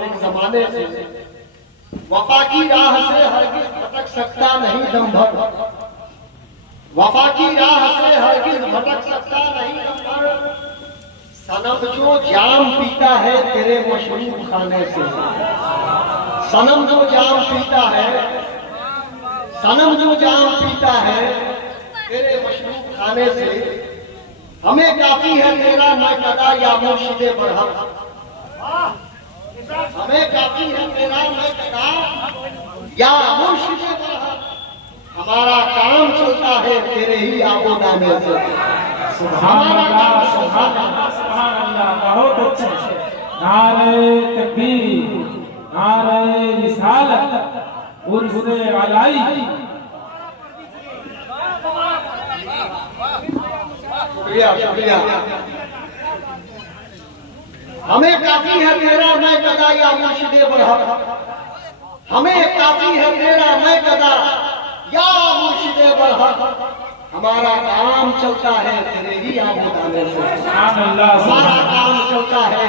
एक जमाने से वफा की राह से हरगिज भटक सकता नहीं दम भर, वफा की राह से हरगिज भटक सकता नहीं दम भर। सनम जो जाम पीता है तेरे मशरूब खाने से, सनम जो जाम पीता है, सनम जो जाम पीता है तेरे मशरूब खाने से, हमें काफी है तेरा मैं कदा या मुर्शिदे बरहम, हमें काफी है तेरा मैं कदा या मुर्शिदे बरहम। हमारा काम चलता है तेरे ही आबोदाने से। सुभान अल्लाह, सुभान अल्लाह, सुभान अल्लाह। बहुत अच्छे। नारे तकबीर, नारे रिसालत, उर्से अलाई। शुक्रिया शुक्रिया। हमें काफी है तेरा मैं कदा या मुर्शिदे बरहम, हमें काफी है तेरा मैं कदा या मुर्शिदे बरहम। हमारा काम चलता है तेरे ही आबोदाने से, हमारा काम चलता है